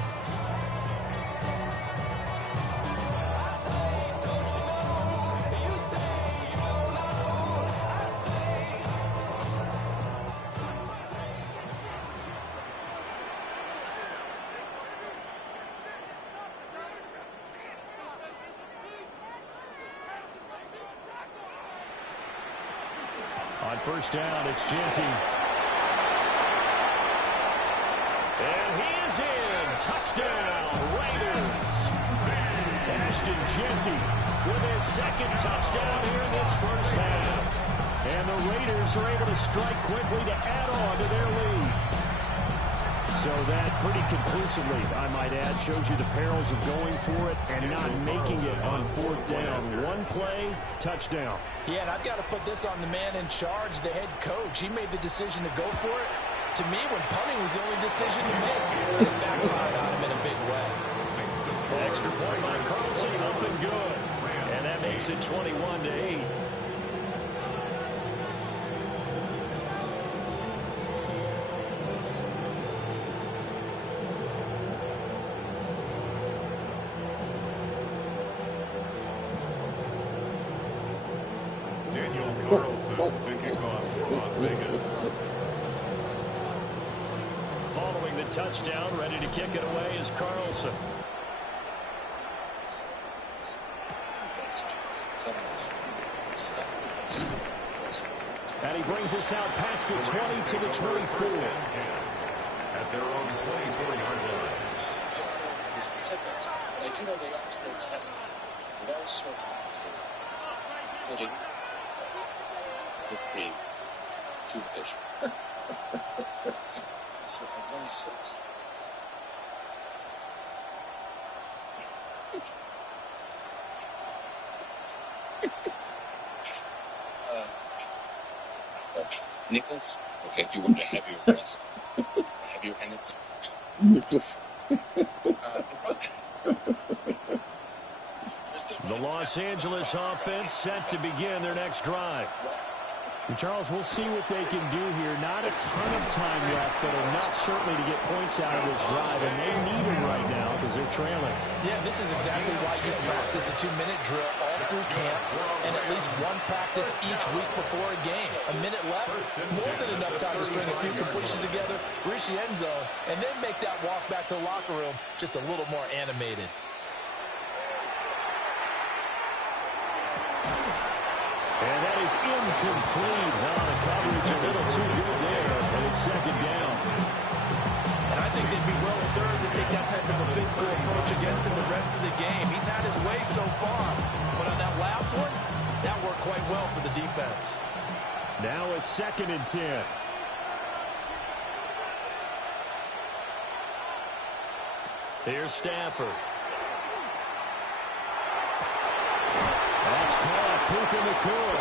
On 1st down, it's Genty. And he is in. Touchdown, Raiders. Ashton Genty with his 2nd touchdown here in this first half. And the Raiders are able to strike quickly to add on to their lead. So that pretty conclusively, I might add, shows you the perils of going for it and not making it on 4th down. One play, touchdown. Yeah, and I've got to put this on the man in charge, the head coach. He made the decision to go for it. To me, when punting was the only decision to make, it backfired on him in a big way. Extra point by Carlson, up and good. And that makes it 21-8. Following the touchdown, ready to kick it away is Carlson. And he brings us out past the 20 to the 24. At their own 24-yard line. I do know they are still testing with all sorts of including whipped cream, toothfish. So I learned soaps. Nicholas, okay, if you were to have your rest, have your Highness. Nicholas. The Los Angeles offense set to begin their next drive. And Charles, we'll see what they can do here. Not a ton of time left, but enough certainly to get points out of this drive, and they need them right now because they're trailing. Yeah, this is exactly why you practice a 2-minute drill all through camp and at least one practice each week before a game. A minute left, more than enough time to string a few completions together, reach the end zone, and then make that walk back to the locker room just a little more animated. And that is incomplete. No, the coverage a little too good there, and it's second down. And I think they'd be well served to take that type of a physical approach against him the rest of the game. He's had his way so far, but on that last one, that worked quite well for the defense. Now a 2nd and 10. Here's Stafford. That's caught. Puka Nacua.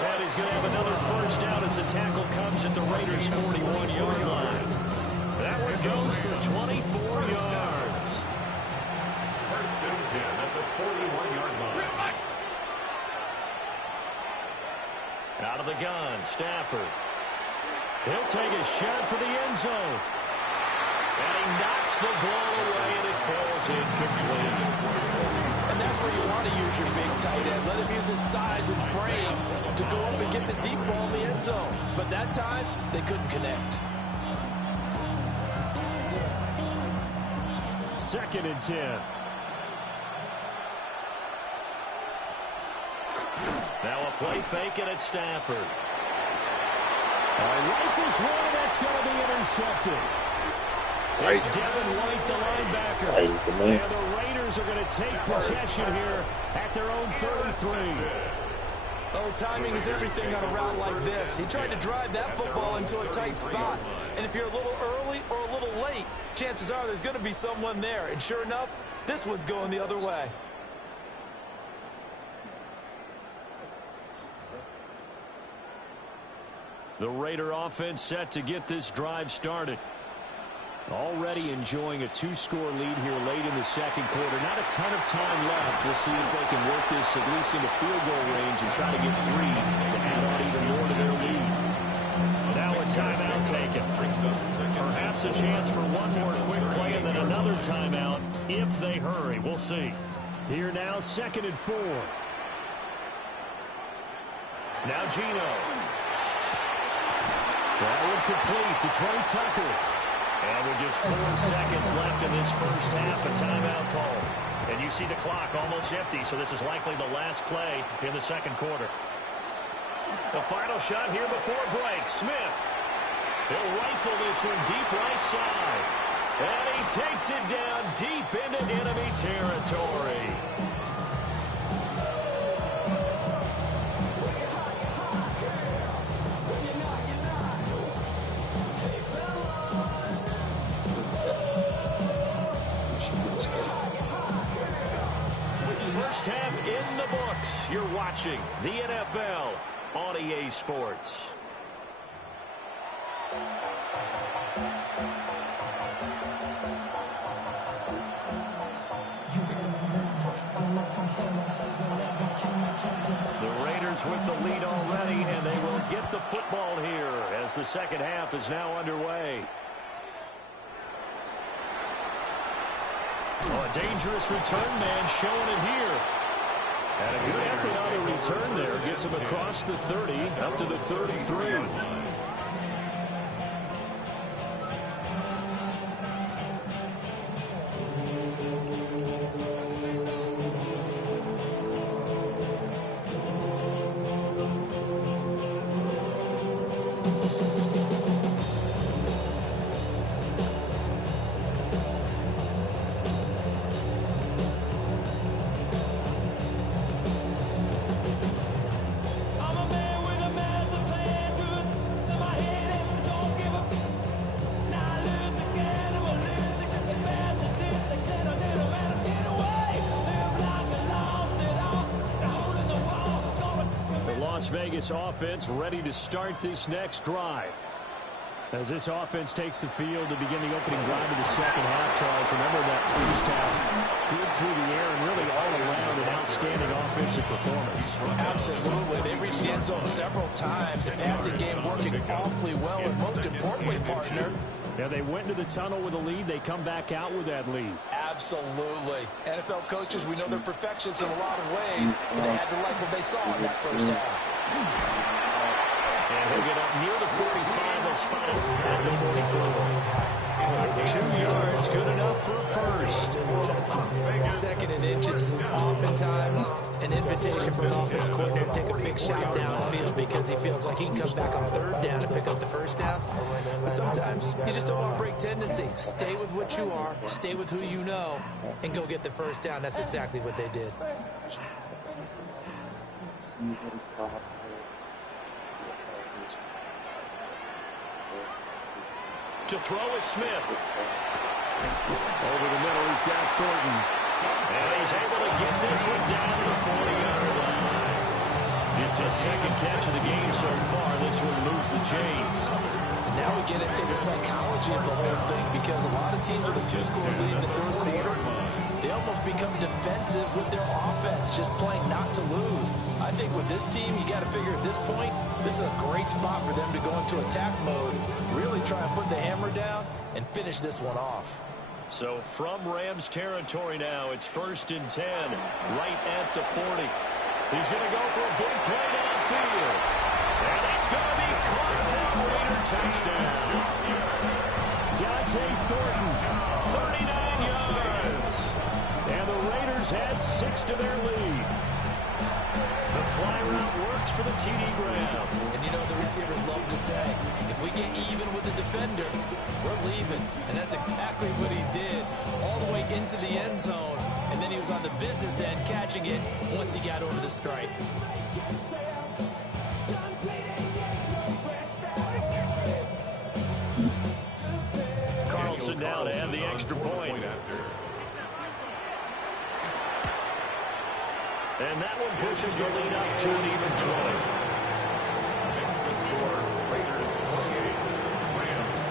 And he's going to have another first down as the tackle comes at the Raiders' 41-yard line. That one goes for 24 yards. First and 10 at the 41-yard line. Out of the gun, Stafford. He'll take a shot for the end zone. And he knocks the ball away, and it falls incomplete. And that's where you want to use your big tight end. Let him use his size and frame to go up and get the deep ball in the end zone. But that time, they couldn't connect. 2nd and 10. Now a play fake, and it's Stafford. Rifles one, that's going to be intercepted. It's Devin White, the linebacker. And the Raiders are going to take possession here at their own 33. Oh, timing is everything on a route like this. He tried to drive that football into a tight spot. And if you're a little early or a little late, chances are there's going to be someone there. And sure enough, this one's going the other way. The Raider offense set to get this drive started. Already enjoying a 2-score lead here late in the second quarter. Not a ton of time left. We'll see if they can work this at least into field goal range and try to get 3 to add on even more to their lead. Now a timeout taken. Perhaps a chance for one more quick play and then another timeout if they hurry. We'll see. Here now, 2nd and 4. Now Gino. That one complete to Trey Tucker. And with just 4 seconds left in this first half, a timeout call. And you see the clock almost empty, so this is likely the last play in the second quarter. The final shot here before break. Smith. He'll rifle this one deep right side. And he takes it down deep into enemy territory. First half in the books. You're watching the NFL on EA Sports. The Raiders with the lead already, and they will get the football here as the second half is now underway. Oh, a dangerous return man showing it here. And a good effort on the return there. Gets him across the 30, up to the 33. Las Vegas offense ready to start this next drive. As this offense takes the field to begin the opening drive of the second half, Charles, remember that first half, good through the air and really all around an outstanding offensive performance. Absolutely. They reached the end zone several times. The passing game working awfully well, and most importantly, partner. Yeah, they went into the tunnel with a lead. They come back out with that lead. Absolutely. NFL coaches, we know they're perfectionists in a lot of ways, but they had to like what they saw in that first half. And he'll get up near the 45. They'll spot him at the 44. 2 yards, good enough for a first. Second and inches is oftentimes an invitation for an offense coordinator to take a big shot downfield because he feels like he can come back on third down and pick up the first down. But sometimes you just don't want to break tendency. Stay with what you are, stay with who you know, and go get the first down. That's exactly what they did. To throw is Smith. Over the middle, he's got Thornton. And he's able to get this one down to the 40-yard line. Just his second catch of the game so far. This one moves the chains. And now we get into the psychology of the whole thing because a lot of teams with a 2-score lead in the third quarter, they almost become defensive with their offense, just playing not to lose. I think with this team, you got to figure at this point, this is a great spot for them to go into attack mode, really try and put the hammer down and finish this one off. So from Rams territory now, it's 1st and 10, right at the 40. He's going to go for a big play downfield. And it's going to be caught for a Raider touchdown. Dante Thornton, 39 yards. And the Raiders add 6 to their lead. The fly route works for the TD Graham. And you know the receivers love to say, if we get even with the defender, we're leaving. And that's exactly what he did, all the way into the end zone. And then he was on the business end catching it once he got over the stripe. Carlson now to add the extra point. And that one pushes the lead up to an even 20. Makes the score Raiders 28, Rams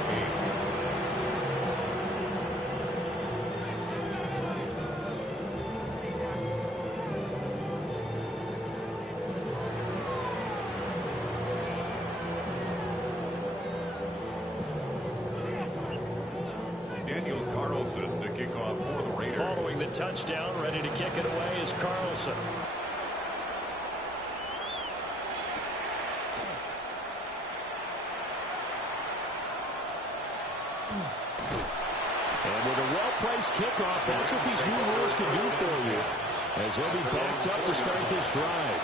8. Daniel Carlson to kick off for the Raiders. Following the touchdown, ready to kick it away is Carlson. And with a well-placed kickoff, that's what these new rules can do for you, as he'll be backed up to start this drive.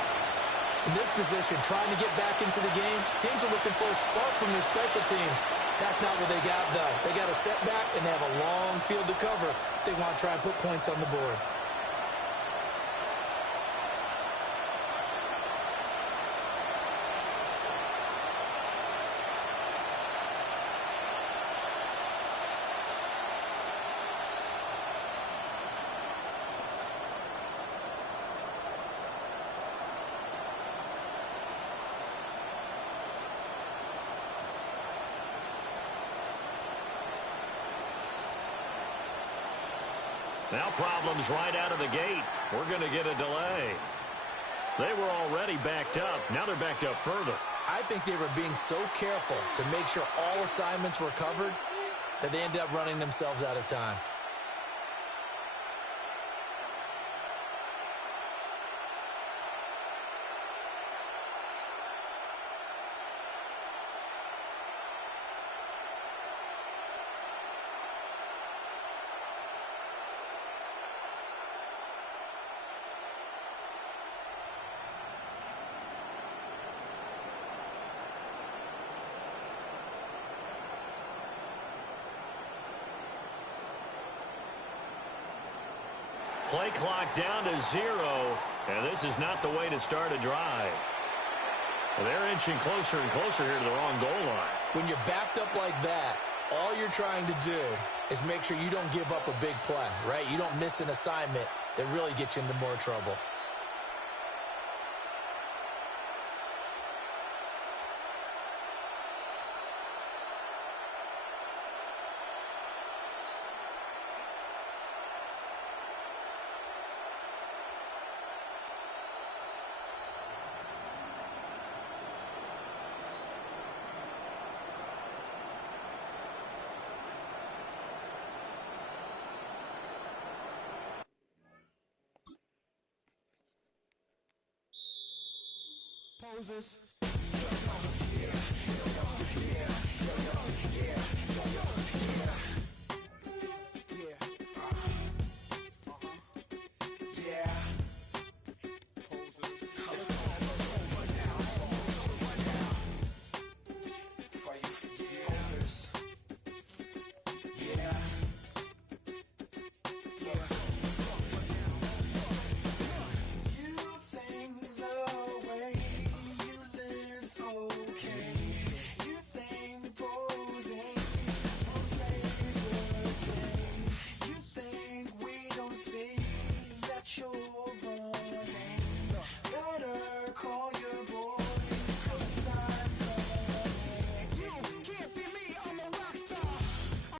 In this position, trying to get back into the game, teams are looking for a spark from their special teams. That's not what they got, though. They got a setback, and they have a long field to cover if they want to try and put points on the board. Now problems right out of the gate. We're going to get a delay. They were already backed up. Now they're backed up further. I think they were being so careful to make sure all assignments were covered that they ended up running themselves out of time. Play clock down to 0, and this is not the way to start a drive. Well, they're inching closer and closer here to the wrong goal line. When you're backed up like that, all you're trying to do is make sure you don't give up a big play, right? You don't miss an assignment that really gets you into more trouble. Poses.